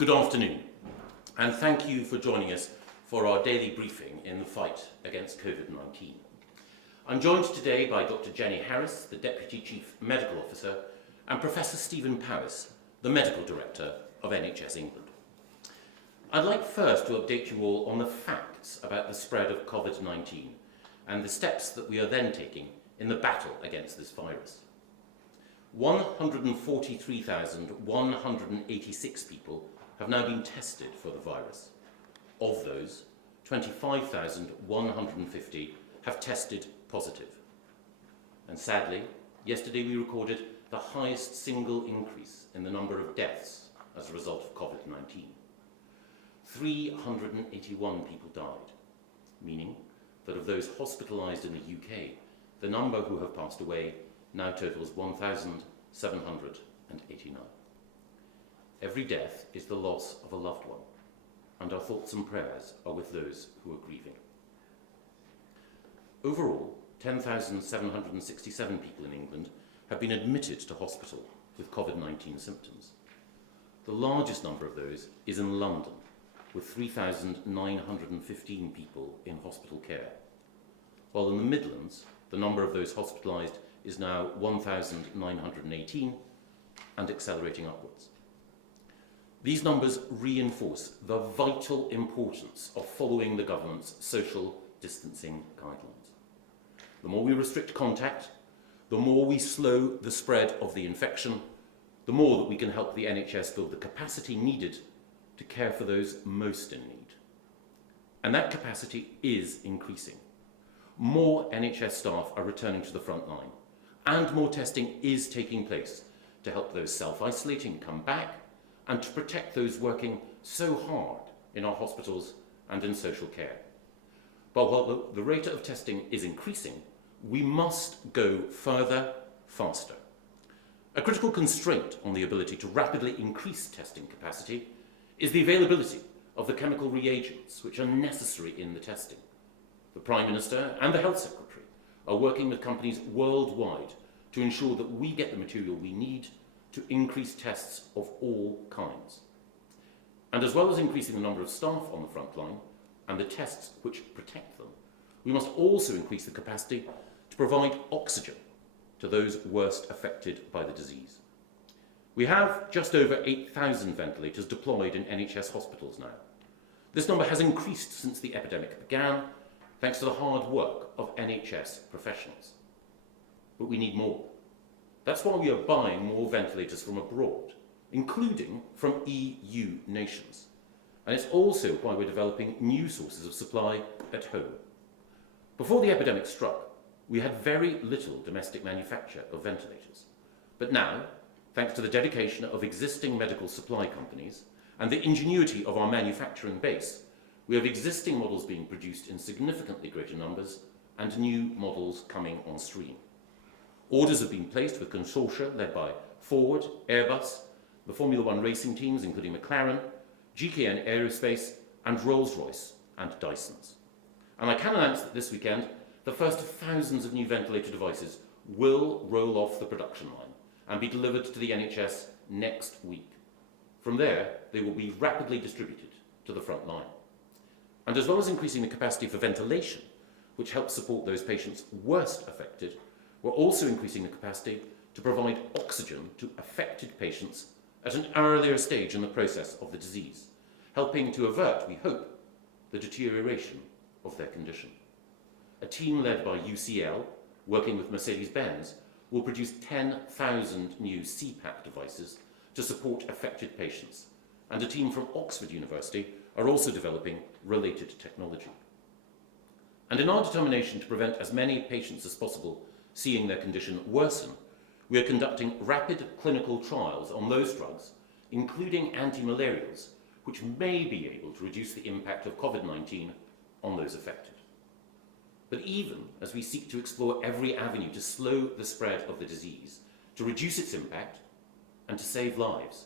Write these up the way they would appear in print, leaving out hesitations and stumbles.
Good afternoon, and thank you for joining us for our daily briefing in the fight against COVID-19. I'm joined today by Dr. Jenny Harris, the Deputy Chief Medical Officer, and Professor Stephan Powis, the Medical Director of NHS England. I'd like first to update you all on the facts about the spread of COVID-19 and the steps that we are then taking in the battle against this virus. 143,186 people have now been tested for the virus. Of those, 25,150 have tested positive. And sadly, yesterday we recorded the highest single increase in the number of deaths as a result of COVID-19. 381 people died, meaning that of those hospitalised in the UK, the number who have passed away now totals 1,789. Every death is the loss of a loved one, and our thoughts and prayers are with those who are grieving. Overall, 10,767 people in England have been admitted to hospital with COVID-19 symptoms. The largest number of those is in London, with 3,915 people in hospital care, while in the Midlands, the number of those hospitalised is now 1,918 and accelerating upwards. These numbers reinforce the vital importance of following the government's social distancing guidelines. The more we restrict contact, the more we slow the spread of the infection, the more that we can help the NHS build the capacity needed to care for those most in need. And that capacity is increasing. More NHS staff are returning to the front line, and more testing is taking place to help those self-isolating come back and to protect those working so hard in our hospitals and in social care. But while the rate of testing is increasing, we must go further, faster. A critical constraint on the ability to rapidly increase testing capacity is the availability of the chemical reagents which are necessary in the testing. The Prime Minister and the Health Secretary are working with companies worldwide to ensure that we get the material we need to increase tests of all kinds. And as well as increasing the number of staff on the front line and the tests which protect them, we must also increase the capacity to provide oxygen to those worst affected by the disease. We have just over 8,000 ventilators deployed in NHS hospitals now. This number has increased since the epidemic began, thanks to the hard work of NHS professionals. But we need more. That's why we are buying more ventilators from abroad, including from EU nations. And it's also why we're developing new sources of supply at home. Before the epidemic struck, we had very little domestic manufacture of ventilators. But now, thanks to the dedication of existing medical supply companies and the ingenuity of our manufacturing base, we have existing models being produced in significantly greater numbers and new models coming on stream. Orders have been placed with consortia led by Ford, Airbus, the Formula One racing teams including McLaren, GKN Aerospace and Rolls-Royce and Dyson's. And I can announce that this weekend the first of thousands of new ventilator devices will roll off the production line and be delivered to the NHS next week. From there, they will be rapidly distributed to the front line. And as well as increasing the capacity for ventilation, which helps support those patients worst affected, we're also increasing the capacity to provide oxygen to affected patients at an earlier stage in the process of the disease, helping to avert, we hope, the deterioration of their condition. A team led by UCL, working with Mercedes-Benz, will produce 10,000 new CPAP devices to support affected patients, and a team from Oxford University are also developing related technology. And in our determination to prevent as many patients as possible seeing their condition worsen, we are conducting rapid clinical trials on those drugs, including anti-malarials, which may be able to reduce the impact of COVID-19 on those affected. But even as we seek to explore every avenue to slow the spread of the disease, to reduce its impact, and to save lives,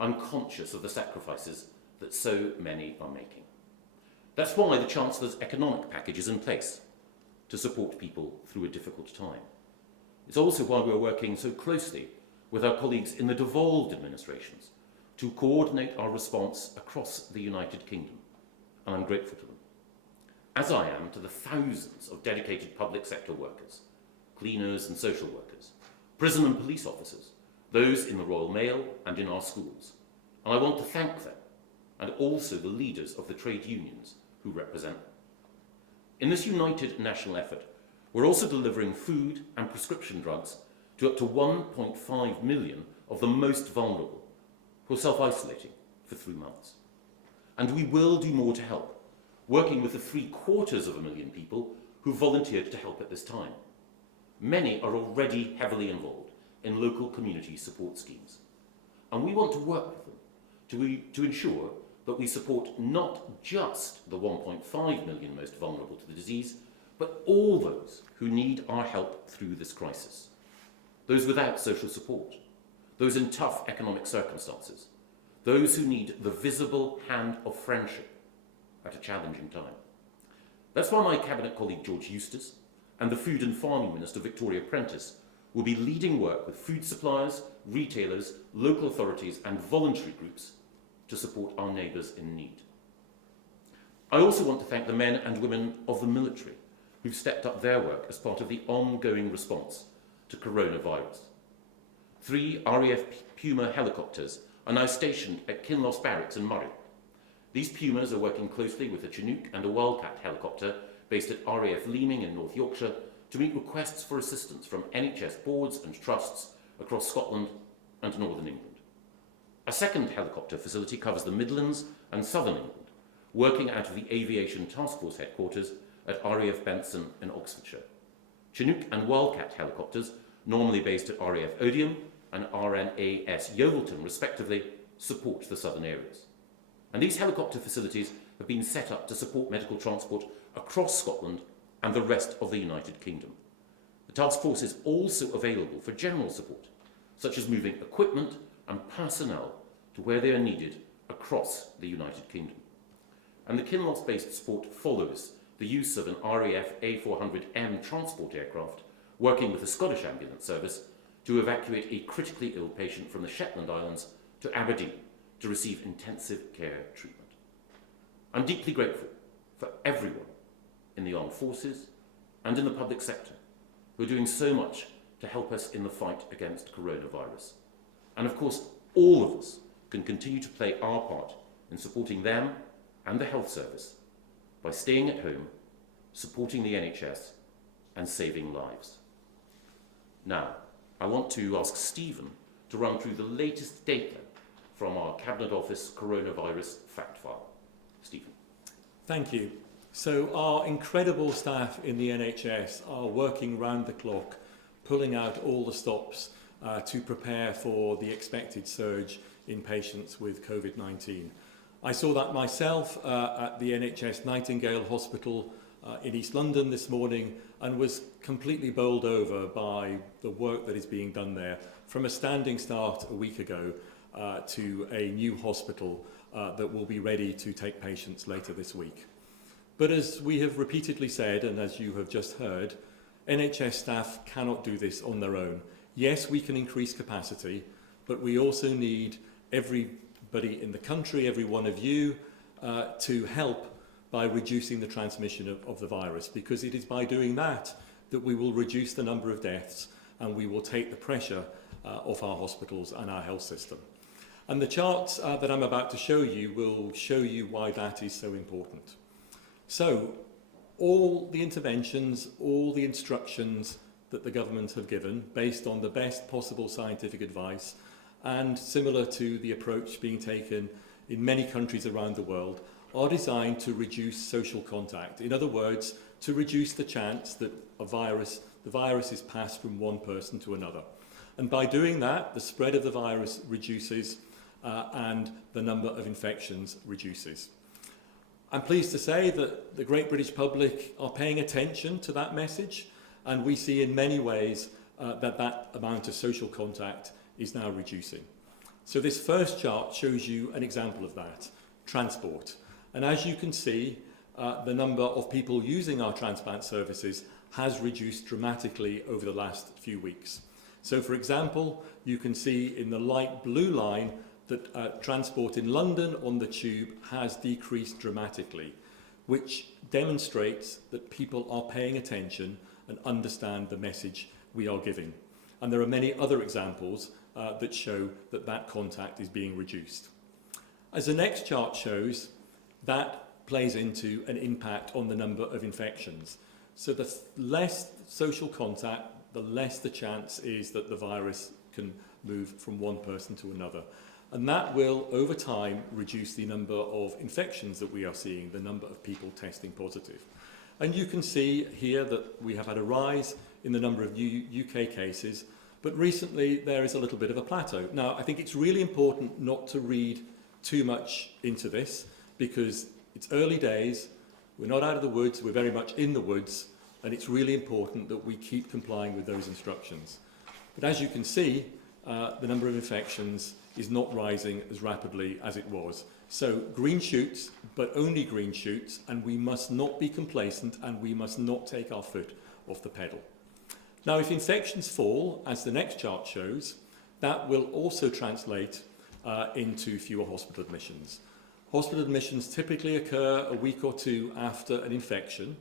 I'm conscious of the sacrifices that so many are making. That's why the Chancellor's economic package is in place, to support people through a difficult time. It's also why we're working so closely with our colleagues in the devolved administrations to coordinate our response across the United Kingdom, and I'm grateful to them, as I am to the thousands of dedicated public sector workers, cleaners and social workers, prison and police officers, those in the Royal Mail and in our schools. And I want to thank them, and also the leaders of the trade unions who represent them. In this united national effort, we're also delivering food and prescription drugs to up to 1.5 million of the most vulnerable who are self-isolating for 3 months. And we will do more to help, working with the 750,000 people who volunteered to help at this time. Many are already heavily involved in local community support schemes. And we want to work with them to ensure that we support not just the 1.5 million most vulnerable to the disease, but all those who need our help through this crisis. Those without social support, those in tough economic circumstances, those who need the visible hand of friendship at a challenging time. That's why my Cabinet colleague George Eustace and the Food and Farming Minister Victoria Prentice will be leading work with food suppliers, retailers, local authorities and voluntary groups to support our neighbours in need. I also want to thank the men and women of the military who've stepped up their work as part of the ongoing response to coronavirus. 3 RAF Puma helicopters are now stationed at Kinloss Barracks in Murray. These Pumas are working closely with a Chinook and a Wildcat helicopter based at RAF Leeming in North Yorkshire to meet requests for assistance from NHS boards and trusts across Scotland and Northern England. A second helicopter facility covers the Midlands and Southern England, working out of the Aviation Task Force headquarters at RAF Benson in Oxfordshire. Chinook and Wildcat helicopters, normally based at RAF Odium and RNAS Yeovilton respectively, support the southern areas. And these helicopter facilities have been set up to support medical transport across Scotland and the rest of the United Kingdom. The task force is also available for general support, such as moving equipment and personnel to where they are needed across the United Kingdom. And the Kinloss-based support follows the use of an RAF A400M transport aircraft working with the Scottish Ambulance Service to evacuate a critically ill patient from the Shetland Islands to Aberdeen to receive intensive care treatment. I'm deeply grateful for everyone in the armed forces and in the public sector who are doing so much to help us in the fight against coronavirus. And of course, all of us can continue to play our part in supporting them and the health service by staying at home, supporting the NHS and saving lives. Now, I want to ask Stephan to run through the latest data from our Cabinet Office coronavirus fact file. Stephan. Thank you. So our incredible staff in the NHS are working round the clock, pulling out all the stops to prepare for the expected surge in patients with COVID-19. I saw that myself at the NHS Nightingale Hospital in East London this morning and was completely bowled over by the work that is being done there, from a standing start a week ago to a new hospital that will be ready to take patients later this week. But as we have repeatedly said, and as you have just heard, NHS staff cannot do this on their own. Yes, we can increase capacity, but we also need everybody in the country, every one of you, to help by reducing the transmission of the virus, because it is by doing that that we will reduce the number of deaths and we will take the pressure off our hospitals and our health system. And the charts that I'm about to show you will show you why that is so important. So, all the interventions, all the instructions that the government have given, based on the best possible scientific advice, and similar to the approach being taken in many countries around the world, are designed to reduce social contact. In other words, to reduce the chance that the virus is passed from one person to another. And by doing that, the spread of the virus reduces and the number of infections reduces. I'm pleased to say that the great British public are paying attention to that message, and we see in many ways that amount of social contact is now reducing. So this first chart shows you an example of that, transport. And as you can see, the number of people using our transplant services has reduced dramatically over the last few weeks. So for example, you can see in the light blue line that transport in London on the tube has decreased dramatically, which demonstrates that people are paying attention and understand the message we are giving. And there are many other examples that show that that contact is being reduced. As the next chart shows, that plays into an impact on the number of infections. So the less social contact, the less the chance is that the virus can move from one person to another. And that will, over time, reduce the number of infections that we are seeing, the number of people testing positive. And you can see here that we have had a rise in the number of new UK cases, but recently there is a little bit of a plateau. Now, I think it's really important not to read too much into this, because it's early days, we're not out of the woods, we're very much in the woods, and it's really important that we keep complying with those instructions. But as you can see, the number of infections is not rising as rapidly as it was. So green shoots, but only green shoots, and we must not be complacent and we must not take our foot off the pedal. Now, if infections fall, as the next chart shows, that will also translate into fewer hospital admissions. Hospital admissions typically occur a week or two after an infection.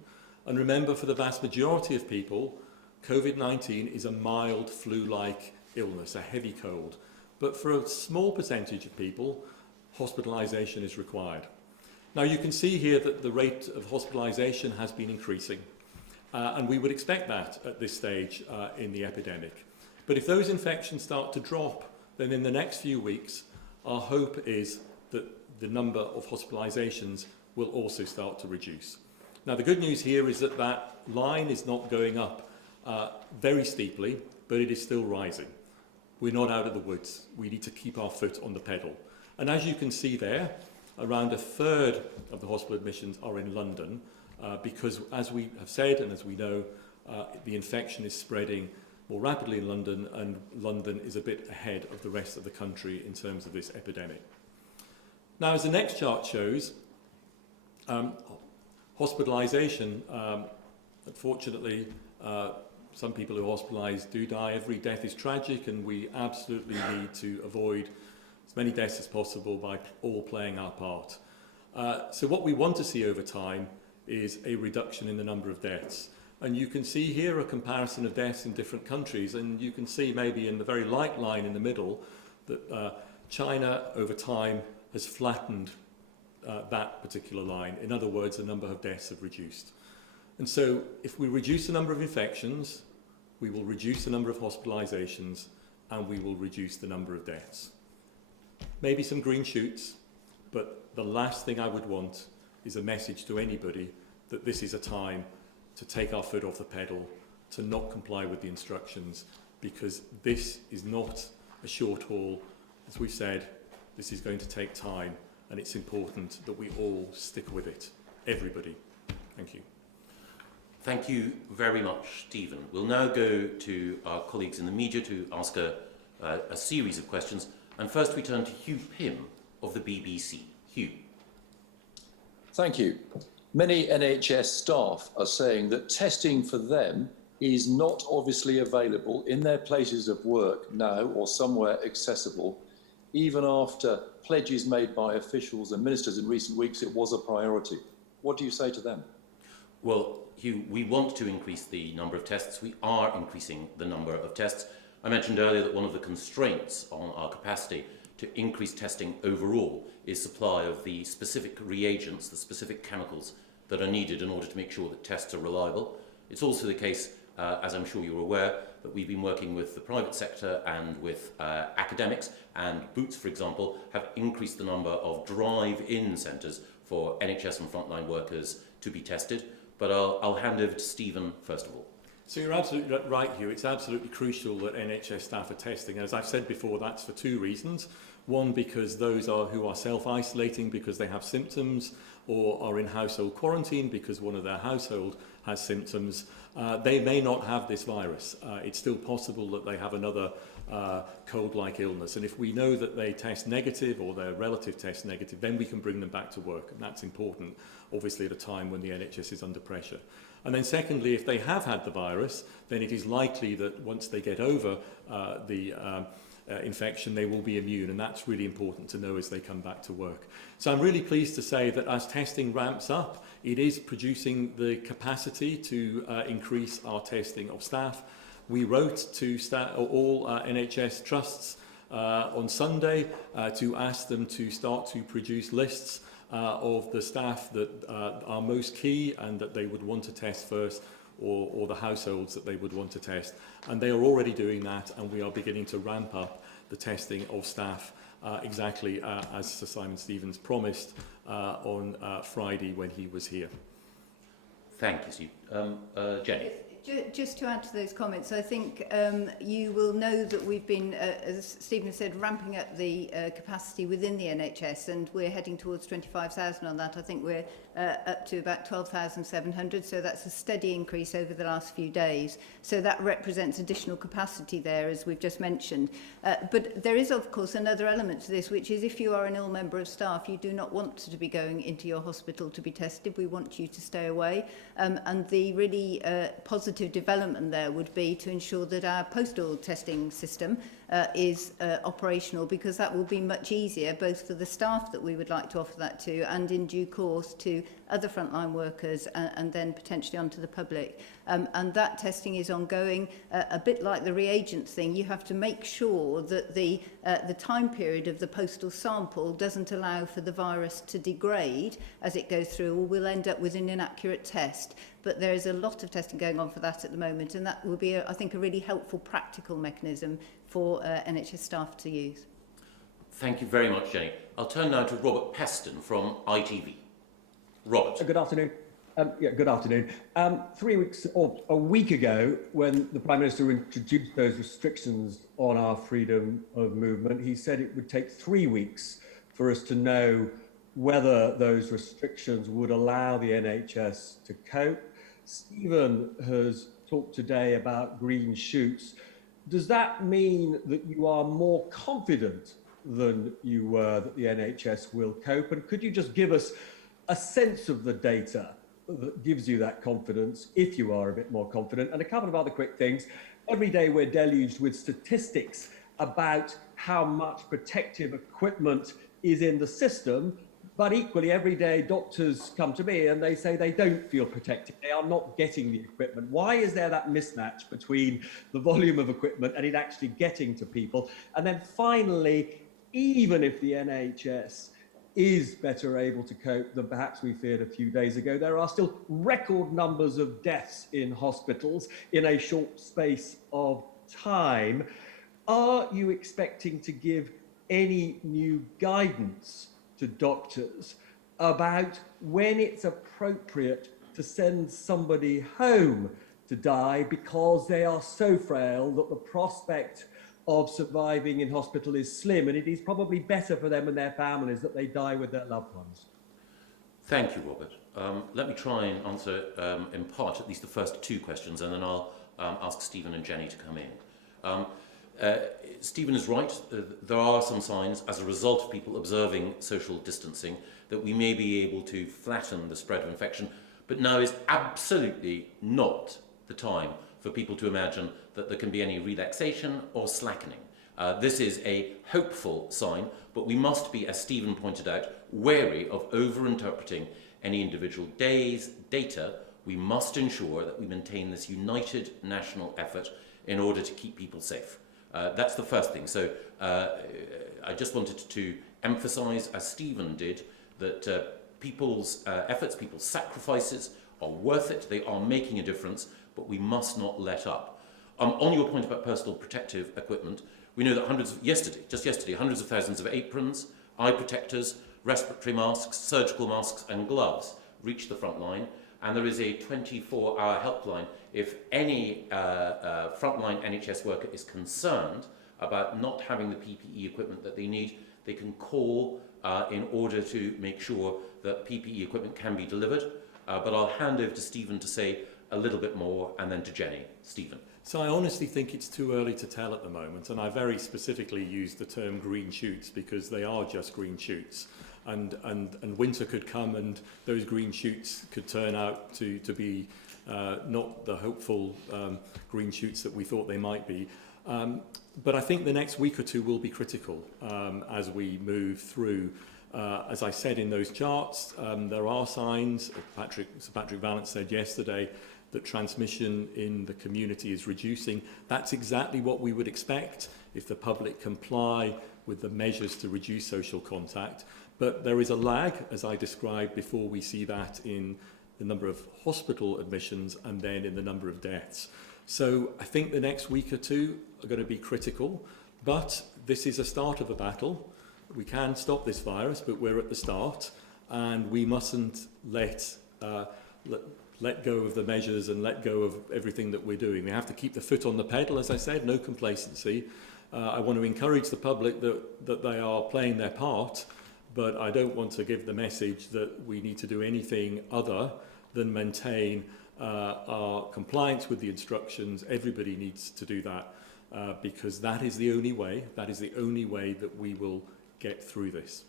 And remember, for the vast majority of people, COVID-19 is a mild flu-like illness, a heavy cold. But for a small percentage of people, hospitalisation is required. Now, you can see here that the rate of hospitalisation has been increasing. And we would expect that at this stage in the epidemic. But if those infections start to drop, then in the next few weeks, our hope is that the number of hospitalisations will also start to reduce. Now, the good news here is that that line is not going up very steeply, but it is still rising. We're not out of the woods. We need to keep our foot on the pedal. And as you can see there, around a third of the hospital admissions are in London, because as we have said and as we know, the infection is spreading more rapidly in London, and London is a bit ahead of the rest of the country in terms of this epidemic. Now, as the next chart shows, hospitalisation, unfortunately, some people who are hospitalised do die. Every death is tragic, and we absolutely need to avoid as many deaths as possible by all playing our part. So what we want to see over time is a reduction in the number of deaths. And you can see here a comparison of deaths in different countries, and you can see maybe in the very light line in the middle that China over time has flattened that particular line. In other words, the number of deaths have reduced. And so if we reduce the number of infections, we will reduce the number of hospitalisations, and we will reduce the number of deaths. Maybe some green shoots, but the last thing I would want is a message to anybody that this is a time to take our foot off the pedal, to not comply with the instructions, because this is not a short haul. As we've said, this is going to take time, and it's important that we all stick with it. Everybody. Thank you. Thank you very much, Stephen. We'll now go to our colleagues in the media to ask a series of questions. And first we turn to Hugh Pym of the BBC. Hugh. Thank you. Many NHS staff are saying that testing for them is not obviously available in their places of work now or somewhere accessible, even after pledges made by officials and ministers in recent weeks it was a priority. What do you say to them? Well, Hugh, we want to increase the number of tests. We are increasing the number of tests. I mentioned earlier that one of the constraints on our capacity to increase testing overall is supply of the specific reagents, the specific chemicals that are needed in order to make sure that tests are reliable. It's also the case, as I'm sure you're aware, that we've been working with the private sector and with academics, and Boots, for example, have increased the number of drive-in centres for NHS and frontline workers to be tested. But I'll hand over to Stephen first of all. So you're absolutely right, Hugh. It's absolutely crucial that NHS staff are testing. As I've said before, that's for two reasons. One, because those who are self-isolating because they have symptoms, or are in household quarantine because one of their household has symptoms, they may not have this virus. It's still possible that they have another cold-like illness. And if we know that they test negative or their relative tests negative, then we can bring them back to work. And that's important, obviously, at a time when the NHS is under pressure. And then secondly, if they have had the virus, then it is likely that once they get over the infection, they will be immune, and that's really important to know as they come back to work. So I'm really pleased to say that as testing ramps up, it is producing the capacity to increase our testing of staff. We wrote to all NHS trusts on Sunday to ask them to start to produce lists of the staff that are most key and that they would want to test first, or the households that they would want to test. And they are already doing that, and we are beginning to ramp up the testing of staff exactly as Sir Simon Stephens promised on Friday when he was here. Thank you, Steve. Jenny. Just to add to those comments, I think you will know that we've been, as Stephen said, ramping up the capacity within the NHS, and we're heading towards 25,000 on that. I think we're up to about 12,700, so that's a steady increase over the last few days. So that represents additional capacity there, as we've just mentioned. But there is, of course, another element to this, which is if you are an ill member of staff, you do not want to be going into your hospital to be tested. We want you to stay away. And the really positive development there would be to ensure that our postal testing system is operational, because that will be much easier both for the staff that we would like to offer that to, and in due course to other frontline workers, and then potentially onto the public. And that testing is ongoing, a bit like the reagent thing. You have to make sure that the time period of the postal sample doesn't allow for the virus to degrade as it goes through, or we'll end up with an inaccurate test. But there is a lot of testing going on for that at the moment, and that will be, I think, a really helpful practical mechanism for NHS staff to use. Thank you very much, Jenny. I'll turn now to Robert Peston from ITV. Robert. Good afternoon. Good afternoon. 3 weeks or a week ago, when the Prime Minister introduced those restrictions on our freedom of movement, he said it would take 3 weeks for us to know whether those restrictions would allow the NHS to cope. Stephen has talked today about green shoots. Does that mean that you are more confident than you were that the NHS will cope? And could you just give us a sense of the data that gives you that confidence, if you are a bit more confident? And a couple of other quick things. Every day we're deluged with statistics about how much protective equipment is in the system, but equally every day doctors come to me and they say they don't feel protected, they are not getting the equipment. Why is there that mismatch between the volume of equipment and it actually getting to people? And then finally, even if the NHS is better able to cope than perhaps we feared a few days ago, there are still record numbers of deaths in hospitals in a short space of time. Are you expecting to give any new guidance to doctors about when it's appropriate to send somebody home to die because they are so frail that the prospect of surviving in hospital is slim, and it is probably better for them and their families that they die with their loved ones? Thank you, Robert. Let me try and answer in part at least the first two questions, and then I'll ask Stephen and Jenny to come in. Stephen is right. There are some signs as a result of people observing social distancing that we may be able to flatten the spread of infection, but now is absolutely not the time for people to imagine that there can be any relaxation or slackening. This is a hopeful sign, but we must be, as Stephen pointed out, wary of over-interpreting any individual day's data. We must ensure that we maintain this united national effort in order to keep people safe. That's the first thing. So I just wanted to emphasise, as Stephen did, that people's efforts, people's sacrifices are worth it. They are making a difference, but we must not let up. On your point about personal protective equipment, we know that just yesterday, hundreds of thousands of aprons, eye protectors, respiratory masks, surgical masks and gloves reach the front line, and there is a 24-hour helpline. If any frontline NHS worker is concerned about not having the PPE equipment that they need, they can call in order to make sure that PPE equipment can be delivered. But I'll hand over to Stephen to say a little bit more, and then to Jenny. Stephen. So I honestly think it's too early to tell at the moment, and I very specifically used the term green shoots because they are just green shoots. And winter could come and those green shoots could turn out to be not the hopeful green shoots that we thought they might be. But I think the next week or two will be critical as we move through. As I said in those charts, there are signs. Sir Patrick Vallance said yesterday that transmission in the community is reducing. That's exactly what we would expect if the public comply with the measures to reduce social contact. But there is a lag, as I described, before we see that in the number of hospital admissions and then in the number of deaths. So I think the next week or two are going to be critical, but this is a start of a battle. We can stop this virus, but we're at the start, and we mustn't let go of the measures and let go of everything that we're doing. We have to keep the foot on the pedal, as I said, no complacency. I want to encourage the public that they are playing their part, but I don't want to give the message that we need to do anything other than maintain our compliance with the instructions. Everybody needs to do that because that is the only way. That is the only way that we will get through this.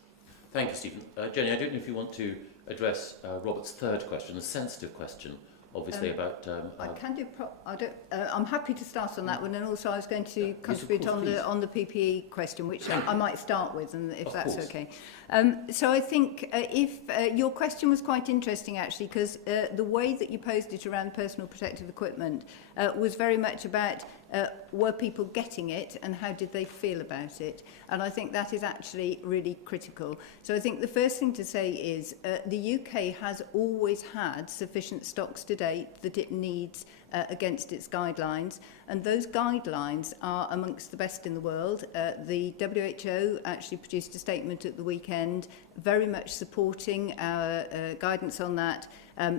Thank you, Stephen. Jenny, I don't know if you want to address Robert's third question, a sensitive question, obviously, about... I can do... I'm happy to start on that one, and also I was going to contribute on the PPE question, which I might start with, and if that's okay. So I think if your question was quite interesting, actually, because the way that you posed it around personal protective equipment was very much about were people getting it and how did they feel about it? And I think that is actually really critical. So I think the first thing to say is the UK has always had sufficient stocks to date that it needs against its guidelines, and those guidelines are amongst the best in the world. The WHO actually produced a statement at the weekend very much supporting our guidance on that.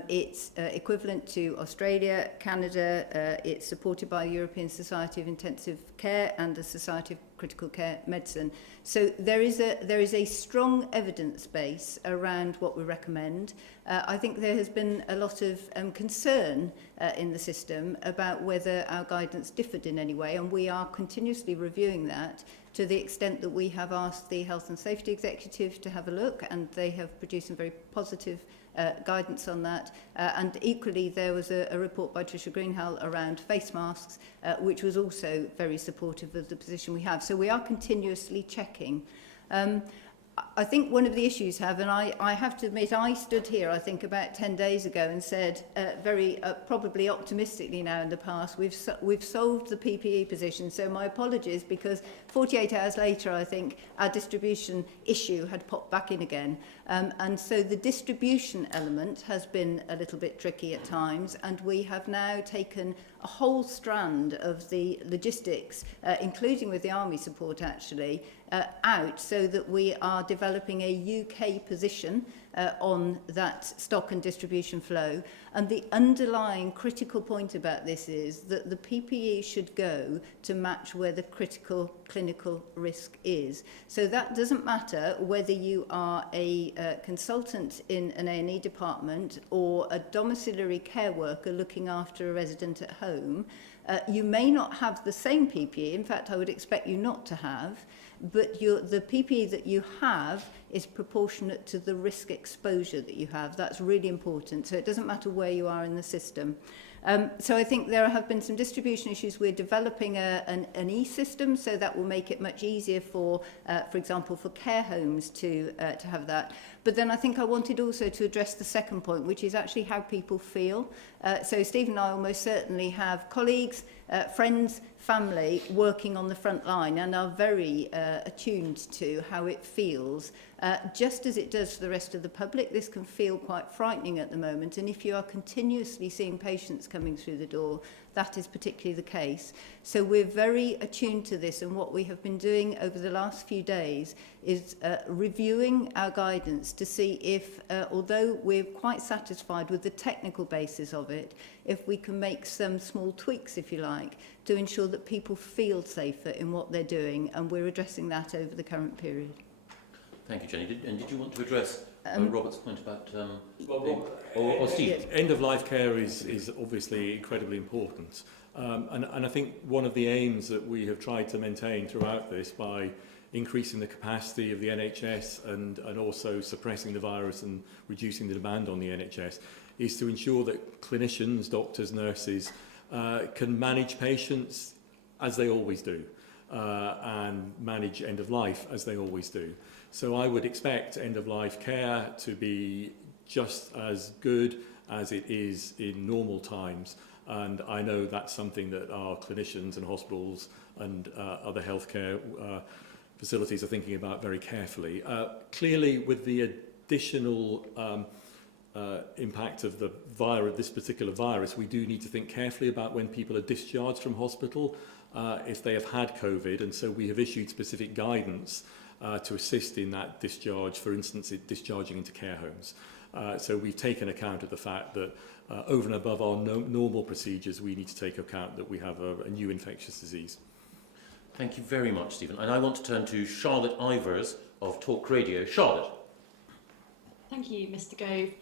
It's equivalent to Australia, Canada, it's supported by the European Society of Intensive Care and the Society of Critical Care Medicine. So there is a strong evidence base around what we recommend. I think there has been a lot of concern in the system about whether our guidance differed in any way, and we are continuously reviewing that to the extent that we have asked the Health and Safety Executive to have a look, and they have produced some very positive guidance on that. And equally, there was a report by Tricia Greenhalgh around face masks, which was also very supportive of the position we have. So we are continuously checking. I think one of the issues and I have to admit, I stood here, I think, about 10 days ago and said, very probably optimistically now in the past, we've solved the PPE position. So my apologies, because 48 hours later, I think, our distribution issue had popped back in again. And so the distribution element has been a little bit tricky at times, and we have now taken a whole strand of the logistics, including with the Army support actually, out so that we are developing a UK position on that stock and distribution flow. And the underlying critical point about this is that the PPE should go to match where the critical clinical risk is. So that doesn't matter whether you are a consultant in an A&E department or a domiciliary care worker looking after a resident at home. You may not have the same PPE. In fact, I would expect you not to have, but the PPE that you have is proportionate to the risk exposure that you have. That's really important. So it doesn't matter where you are in the system. So I think there have been some distribution issues. We're developing an e-system, so that will make it much easier for example, for care homes to have that. But then I think I wanted also to address the second point, which is actually how people feel. So Stephen and I almost certainly have colleagues, friends, family working on the front line and are very attuned to how it feels. Just as it does for the rest of the public, this can feel quite frightening at the moment. And if you are continuously seeing patients coming through the door, that is particularly the case. So we're very attuned to this, and what we have been doing over the last few days is reviewing our guidance to see if, although we're quite satisfied with the technical basis of it, if we can make some small tweaks, if you like, to ensure that people feel safer in what they're doing, and we're addressing that over the current period. Thank you, Jenny. Did you want to address Robert's point about... or Steve? End-of-life care is obviously incredibly important. And I think one of the aims that we have tried to maintain throughout this by increasing the capacity of the NHS and also suppressing the virus and reducing the demand on the NHS is to ensure that clinicians, doctors, nurses can manage patients as they always do, and manage end of life as they always do. So I would expect end of life care to be just as good as it is in normal times. And I know that's something that our clinicians and hospitals and other healthcare facilities are thinking about very carefully. Clearly, with the additional impact of the virus, this particular virus, we do need to think carefully about when people are discharged from hospital, if they have had COVID, and so we have issued specific guidance to assist in that discharge, for instance, discharging into care homes. So we've taken account of the fact that over and above our normal procedures, we need to take account that we have a new infectious disease. Thank you very much, Stephen. And I want to turn to Charlotte Ivers of Talk Radio. Charlotte. Thank you, Mr. Gove.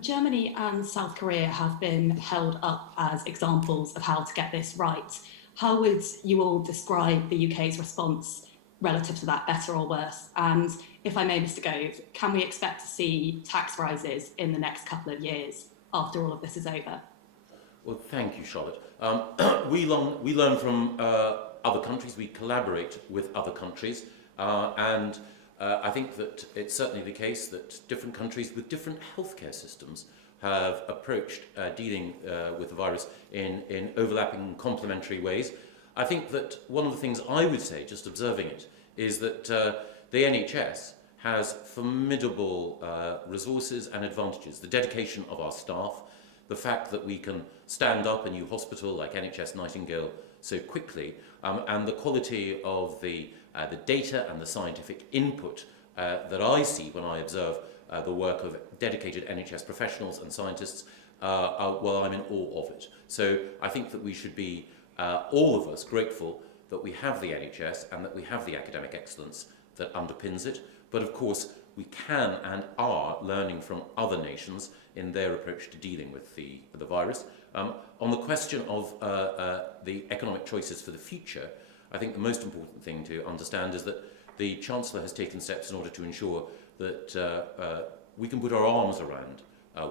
Germany and South Korea have been held up as examples of how to get this right. How would you all describe the UK's response relative to that, better or worse? And if I may, Mr. Gove, can we expect to see tax rises in the next couple of years after all of this is over? Well, thank you, Charlotte. We learn from other countries. We collaborate with other countries. And I think that it's certainly the case that different countries with different healthcare systems have approached dealing with the virus in overlapping complementary ways. I think that one of the things I would say, just observing it, is that the NHS has formidable resources and advantages. The dedication of our staff, the fact that we can stand up a new hospital like NHS Nightingale so quickly, and the quality of the data and the scientific input that I see when I observe the work of dedicated NHS professionals and scientists, well, I'm in awe of it. So I think that we should be, all of us, grateful that we have the NHS and that we have the academic excellence that underpins it. But of course, we can and are learning from other nations in their approach to dealing with the virus. On the question of the economic choices for the future, I think the most important thing to understand is that the Chancellor has taken steps in order to ensure that we can put our arms around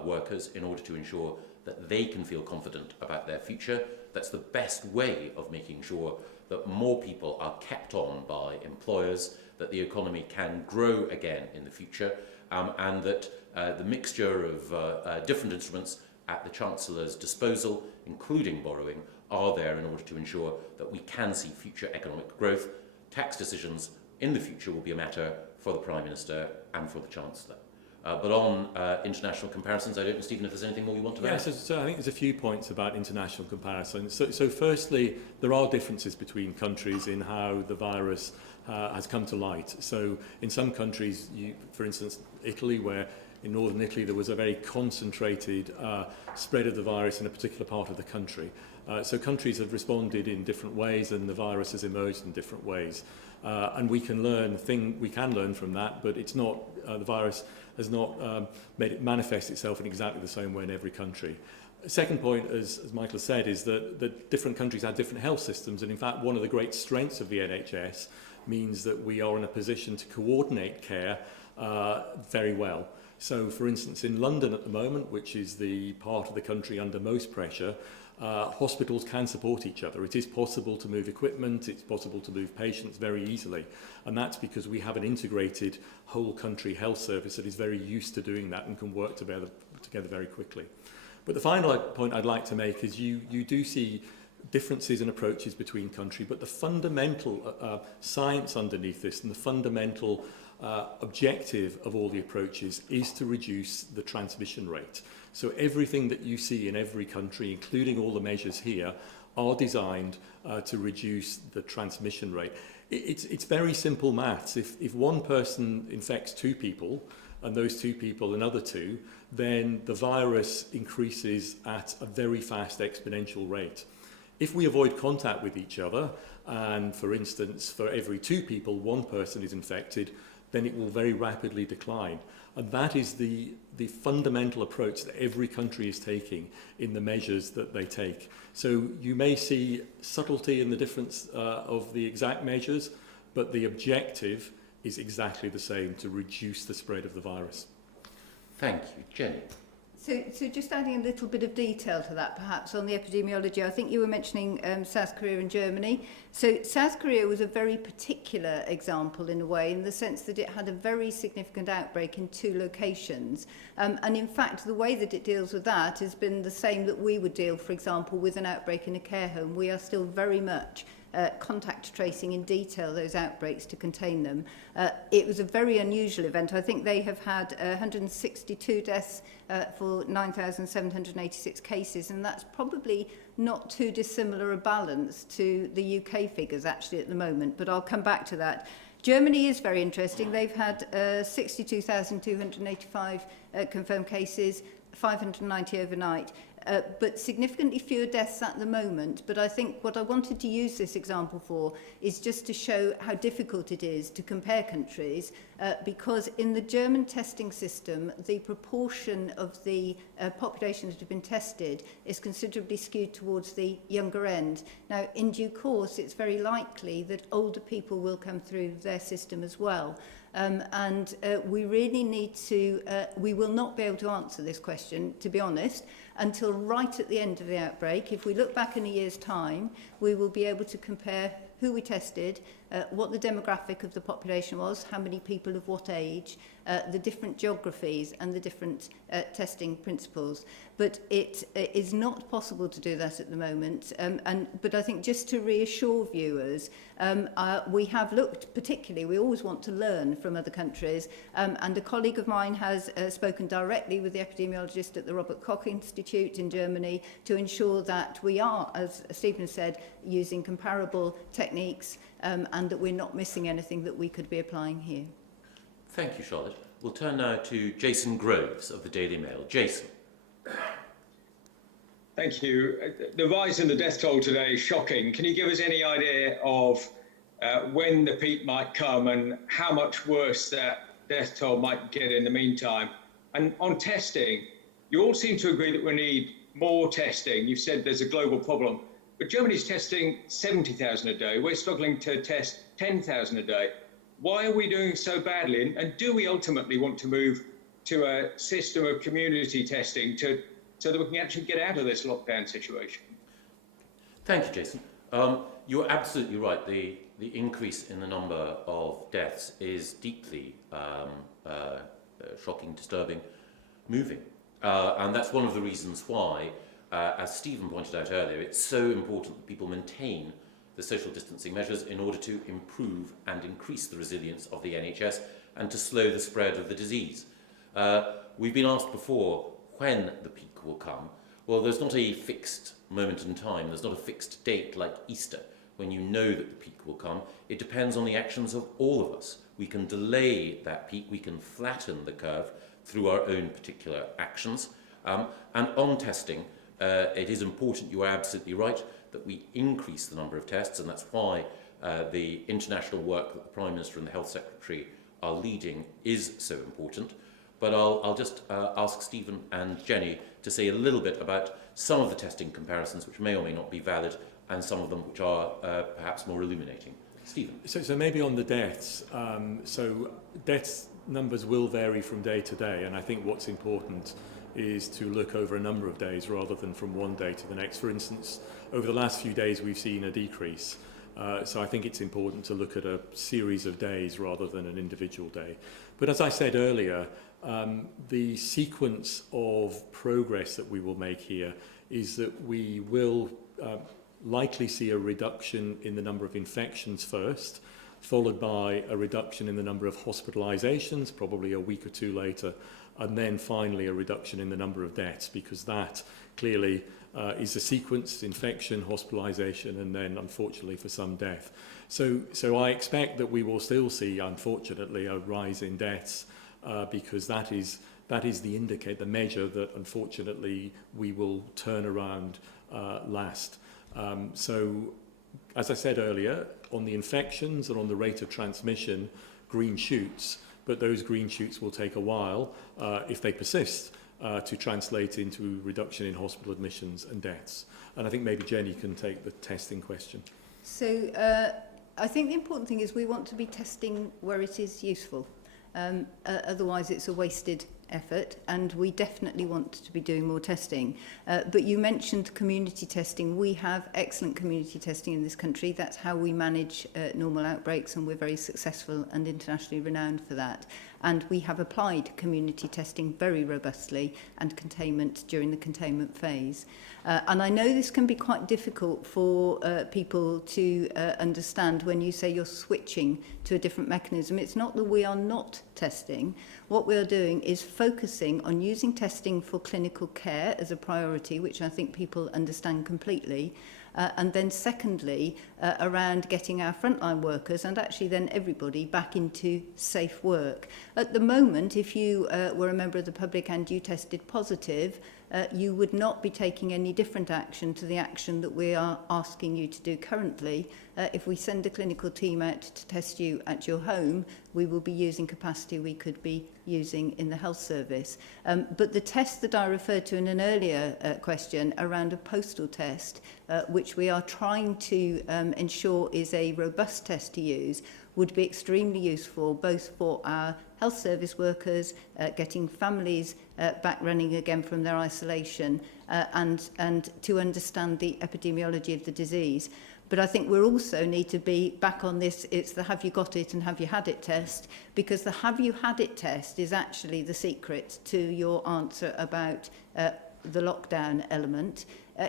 workers in order to ensure that they can feel confident about their future. That's the best way of making sure that more people are kept on by employers, that the economy can grow again in the future, and that the mixture of different instruments at the Chancellor's disposal, including borrowing, are there in order to ensure that we can see future economic growth. Tax decisions in the future will be a matter for the Prime Minister and for the Chancellor. But on international comparisons, I don't know, Stephen, if there's anything more you want to add? Yes, so I think there's a few points about international comparisons. So firstly, there are differences between countries in how the virus has come to light. So in some countries, for instance, Italy, where in northern Italy there was a very concentrated spread of the virus in a particular part of the country. So countries have responded in different ways, and the virus has emerged in different ways. And we can learn from that, but it's not the virus has not made it manifest itself in exactly the same way in every country. Second point, as Michael said, is that different countries have different health systems, and in fact one of the great strengths of the NHS means that we are in a position to coordinate care very well. So, for instance, in London at the moment, which is the part of the country under most pressure, hospitals can support each other. It is possible to move equipment, it's possible to move patients very easily, and that's because we have an integrated whole country health service that is very used to doing that and can work together very quickly. But the final point I'd like to make is you do see differences in approaches between countries, but the fundamental science underneath this and the fundamental objective of all the approaches is to reduce the transmission rate. So everything that you see in every country, including all the measures here, are designed to reduce the transmission rate. It's very simple maths. If one person infects two people, and those two people another two, then the virus increases at a very fast exponential rate. If we avoid contact with each other, and for instance, for every two people, one person is infected, then it will very rapidly decline. And that is the fundamental approach that every country is taking in the measures that they take. So you may see subtlety in the difference of the exact measures, but the objective is exactly the same, to reduce the spread of the virus. Thank you. Jenny. So just adding a little bit of detail to that, perhaps, on the epidemiology. I think you were mentioning South Korea and Germany. So South Korea was a very particular example in a way, in the sense that it had a very significant outbreak in 2 locations. And in fact, the way that it deals with that has been the same that we would deal, for example, with an outbreak in a care home. We are still very much contact tracing in detail those outbreaks to contain them. It was a very unusual event. I think they have had 162 deaths for 9,786 cases, and that's probably not too dissimilar a balance to the UK figures actually at the moment, but I'll come back to that. Germany is very interesting. They've had 62,285 confirmed cases, 590 overnight. But significantly fewer deaths at the moment. But I think what I wanted to use this example for is just to show how difficult it is to compare countries, because in the German testing system, the proportion of the population that have been tested is considerably skewed towards the younger end. Now, in due course, it's very likely that older people will come through their system as well. We really need to, we will not be able to answer this question, to be honest, until right at the end of the outbreak. If we look back in a year's time, we will be able to compare who we tested, what the demographic of the population was, how many people of what age, the different geographies and the different testing principles. But it is not possible to do that at the moment. But I think just to reassure viewers, we have looked particularly, we always want to learn from other countries, and a colleague of mine has spoken directly with the epidemiologist at the Robert Koch Institute in Germany to ensure that we are, as Stephen said, using comparable techniques and that we're not missing anything that we could be applying here. Thank you, Charlotte. We'll turn now to Jason Groves of the Daily Mail. Jason. Thank you. The rise in the death toll today is shocking. Can you give us any idea of when the peak might come and how much worse that death toll might get in the meantime? And on testing, you all seem to agree that we need more testing. You've said there's a global problem, but Germany's testing 70,000 a day. We're struggling to test 10,000 a day. Why are we doing so badly? And do we ultimately want to move to a system of community testing so that we can actually get out of this lockdown situation? Thank you, Jason. You're absolutely right. The increase in the number of deaths is deeply shocking, disturbing, moving. And that's one of the reasons why, as Stephen pointed out earlier, it's so important that people maintain the social distancing measures in order to improve and increase the resilience of the NHS and to slow the spread of the disease. We've been asked before when the peak will come. Well, there's not a fixed moment in time. There's not a fixed date like Easter when you know that the peak will come. It depends on the actions of all of us. We can delay that peak. We can flatten the curve through our own particular actions. And on testing, it is important, you are absolutely right, that we increase the number of tests, and that's why the international work that the Prime Minister and the Health Secretary are leading is so important. But I'll just ask Stephen and Jenny to say a little bit about some of the testing comparisons which may or may not be valid and some of them which are perhaps more illuminating. Stephen. So maybe on the deaths, so deaths numbers will vary from day to day, and I think what's important is to look over a number of days rather than from one day to the next. For instance, over the last few days we've seen a decrease. So I think it's important to look at a series of days rather than an individual day. But as I said earlier, the sequence of progress that we will make here is that we will likely see a reduction in the number of infections first, followed by a reduction in the number of hospitalizations, probably a week or two later, and then finally a reduction in the number of deaths, because that clearly is a sequence: infection, hospitalization, and then unfortunately for some death. So I expect that we will still see, unfortunately, a rise in deaths because that is the measure that unfortunately we will turn around last. So as I said earlier, on the infections and on the rate of transmission, green shoots, but those green shoots will take a while, if they persist, to translate into reduction in hospital admissions and deaths. And I think maybe Jenny can take the testing question. So I think the important thing is we want to be testing where it is useful. Otherwise it's a wasted effort, and we definitely want to be doing more testing. But you mentioned community testing. We have excellent community testing in this country. That's how we manage normal outbreaks, and we're very successful and internationally renowned for that. And we have applied community testing very robustly and containment during the containment phase. And I know this can be quite difficult for people to understand when you say you're switching to a different mechanism. It's not that we are not testing. What we are doing is focusing on using testing for clinical care as a priority, which I think people understand completely. And then secondly, around getting our frontline workers and actually then everybody back into safe work. At the moment, if you were a member of the public and you tested positive, you would not be taking any different action to the action that we are asking you to do currently. If we send a clinical team out to test you at your home, we will be using capacity we could be using in the health service. But the test that I referred to in an earlier question around a postal test, which we are trying to ensure is a robust test to use, would be extremely useful both for our health service workers, getting families back running again from their isolation, and to understand the epidemiology of the disease. But I think we also need to be back on this, it's the have you got it and have you had it test, because the have you had it test is actually the secret to your answer about the lockdown element.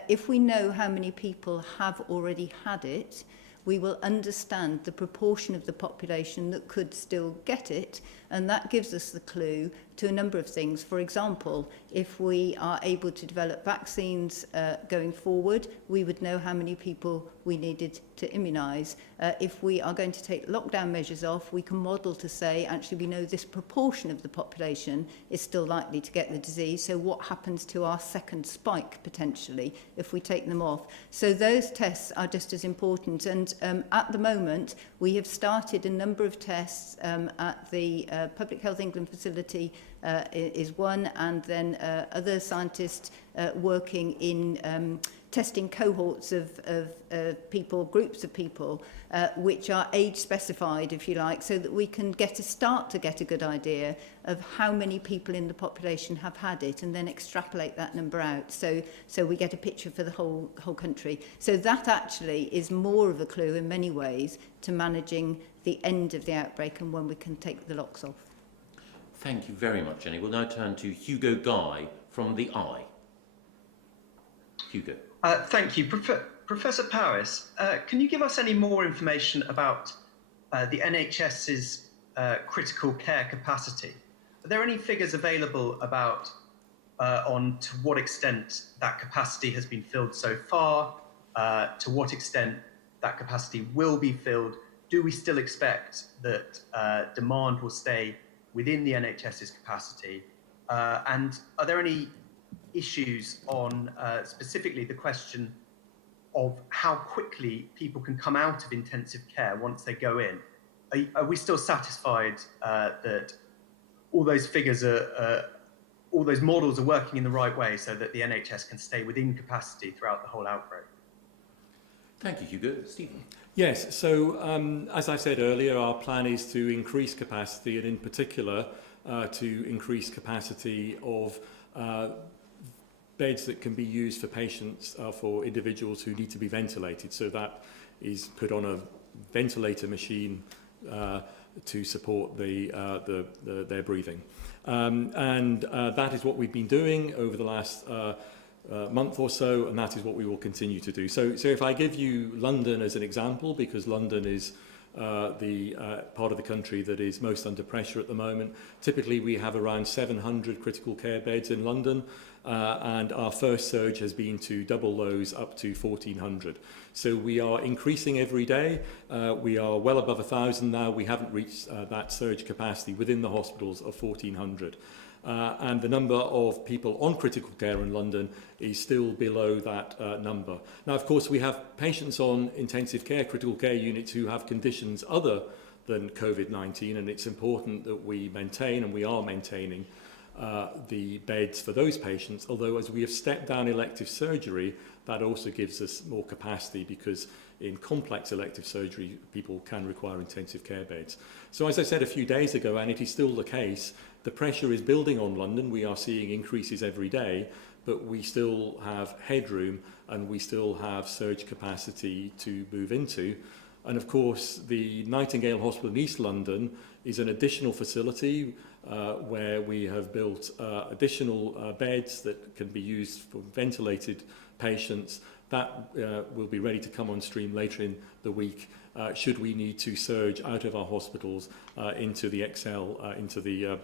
If we know how many people have already had it, we will understand the proportion of the population that could still get it, and that gives us the clue to a number of things. For example, if we are able to develop vaccines going forward, we would know how many people we needed to immunise. If we are going to take lockdown measures off, we can model to say, actually, we know this proportion of the population is still likely to get the disease, so what happens to our second spike, potentially, if we take them off? So those tests are just as important, and at the moment, we have started a number of tests at the Public Health England facility is one, and then other scientists working in testing cohorts of people, groups of people, which are age specified, if you like, so that we can start to get a good idea of how many people in the population have had it, and then extrapolate that number out, so we get a picture for the whole country. So that actually is more of a clue in many ways to managing the end of the outbreak and when we can take the locks off. Thank you very much, Jenny. We'll now turn to Hugo Guy from the Eye. Hugo. Thank you. Professor Powis, can you give us any more information about the NHS's critical care capacity? Are there any figures available about on to what extent that capacity has been filled so far, to what extent that capacity will be filled? Do we still expect that demand will stay within the NHS's capacity? And are there any issues on specifically the question of how quickly people can come out of intensive care once they go in? Are we still satisfied that all those figures all those models are working in the right way so that the NHS can stay within capacity throughout the whole outbreak? Thank you, Hugo. Stephen. Yes, so as I said earlier, our plan is to increase capacity, and in particular to increase capacity of beds that can be used for patients, for individuals who need to be ventilated. So that is put on a ventilator machine to support their breathing. And that is what we've been doing over the last month or so, and that is what we will continue to do. So if I give you London as an example, because London is the part of the country that is most under pressure at the moment. Typically we have around 700 critical care beds in London, and our first surge has been to double those up to 1,400. So we are increasing every day. We are well above 1,000 now. We haven't reached that surge capacity within the hospitals of 1,400. And the number of people on critical care in London is still below that number. Now, of course, we have patients on intensive care, critical care units who have conditions other than COVID-19, and it's important that we maintain, and we are maintaining, the beds for those patients, although as we have stepped down elective surgery, that also gives us more capacity, because in complex elective surgery, people can require intensive care beds. So as I said a few days ago, and it is still the case, The pressure is building on London. We are seeing increases every day, but we still have headroom and we still have surge capacity to move into. And of course, the Nightingale Hospital in East London is an additional facility where we have built additional beds that can be used for ventilated patients. That will be ready to come on stream later in the week should we need to surge out of our hospitals into the into the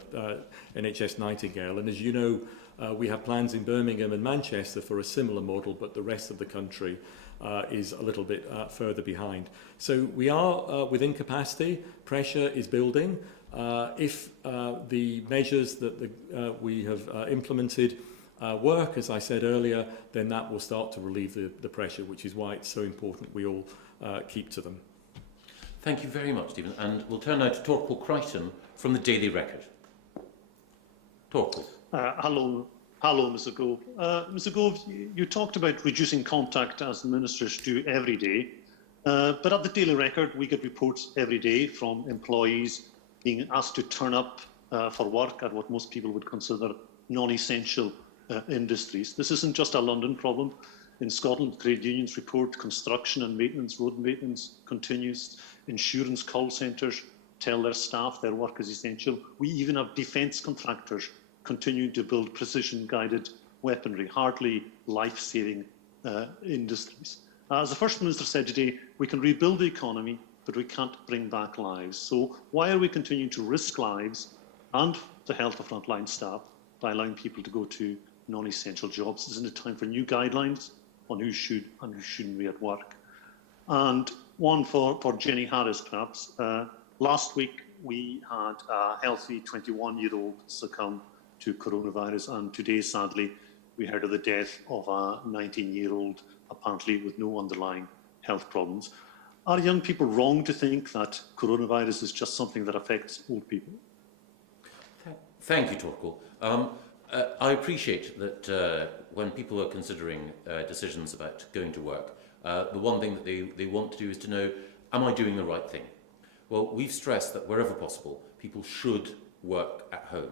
NHS Nightingale. And as you know, we have plans in Birmingham and Manchester for a similar model, but the rest of the country is a little bit further behind. So we are within capacity, pressure is building. If the measures that we have implemented work, as I said earlier, then that will start to relieve the pressure, which is why it's so important we all keep to them. Thank you very much, Stephen. And we'll turn now to Torquil Crichton from the Daily Record. Torquil. Hello, Mr. Gove. Mr. Gove, you talked about reducing contact as the ministers do every day. But at the Daily Record, we get reports every day from employees being asked to turn up for work at what most people would consider non-essential industries. This isn't just a London problem. In Scotland, trade unions report construction and maintenance, road maintenance continues. Insurance call centres tell their staff their work is essential. We even have defence contractors continuing to build precision-guided weaponry, hardly life-saving industries. As the First Minister said today, we can rebuild the economy, but we can't bring back lives. So why are we continuing to risk lives and the health of frontline staff by allowing people to go to non-essential jobs? Isn't it time for new guidelines on who should and who shouldn't be at work? And one for Jenny Harris, perhaps. Last week, we had a healthy 21-year-old succumb to coronavirus, and today, sadly, we heard of the death of a 19-year-old, apparently with no underlying health problems. Are young people wrong to think that coronavirus is just something that affects old people? Thank you, Torquil. I appreciate that when people are considering decisions about going to work, the one thing that they want to do is to know, am I doing the right thing? Well, we've stressed that wherever possible, people should work at home.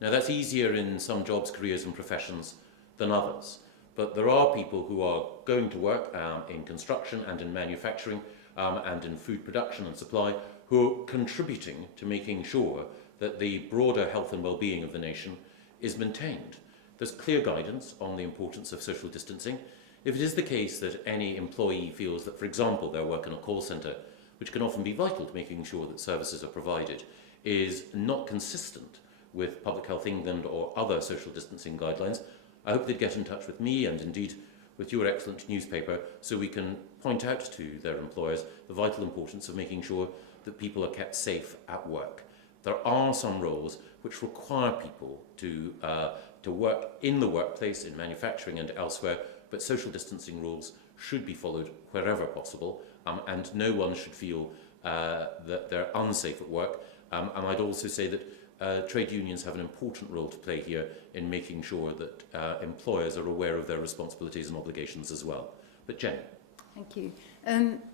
Now, that's easier in some jobs, careers and professions than others. But there are people who are going to work in construction and in manufacturing and in food production and supply who are contributing to making sure that the broader health and well-being of the nation is maintained. There's clear guidance on the importance of social distancing. If it is the case that any employee feels that, for example, their work in a call centre, which can often be vital to making sure that services are provided, is not consistent with Public Health England or other social distancing guidelines, I hope they'd get in touch with me and indeed with your excellent newspaper so we can point out to their employers the vital importance of making sure that people are kept safe at work. There are some roles which require people to work in the workplace, in manufacturing and elsewhere, but social distancing rules should be followed wherever possible, and no one should feel that they're unsafe at work. And I'd also say that trade unions have an important role to play here in making sure that employers are aware of their responsibilities and obligations as well. But Jen. Thank you.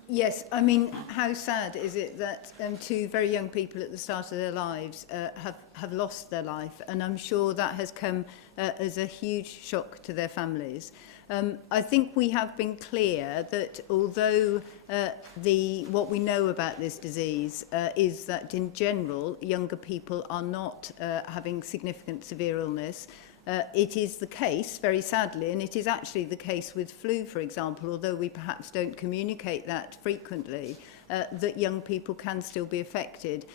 Yes, I mean, how sad is it that two very young people at the start of their lives have lost their life, and I'm sure that has come as a huge shock to their families. I think we have been clear that although what we know about this disease is that in general younger people are not having significant severe illness, it is the case, very sadly, and it is actually the case with flu, for example, although we perhaps don't communicate that frequently, that young people can still be affected.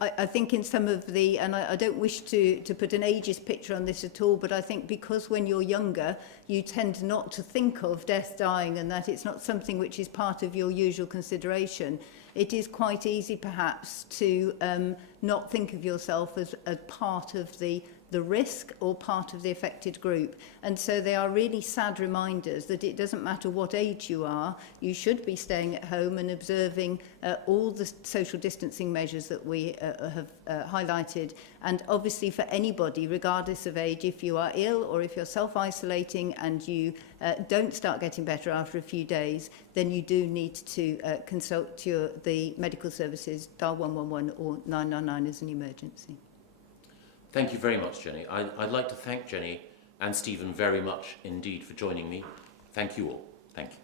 I think in some of the, and I don't wish to put an ageist picture on this at all, but I think because when you're younger, you tend not to think of death, dying, and that it's not something which is part of your usual consideration. It is quite easy, perhaps, to not think of yourself as a part of the risk or part of the affected group. And so they are really sad reminders that it doesn't matter what age you are, you should be staying at home and observing all the social distancing measures that we have highlighted. And obviously for anybody, regardless of age, if you are ill or if you're self-isolating and you don't start getting better after a few days, then you do need to consult the medical services, dial 111 or 999 as an emergency. Thank you very much, Jenny. I'd like to thank Jenny and Stephen very much indeed for joining me. Thank you all. Thank you.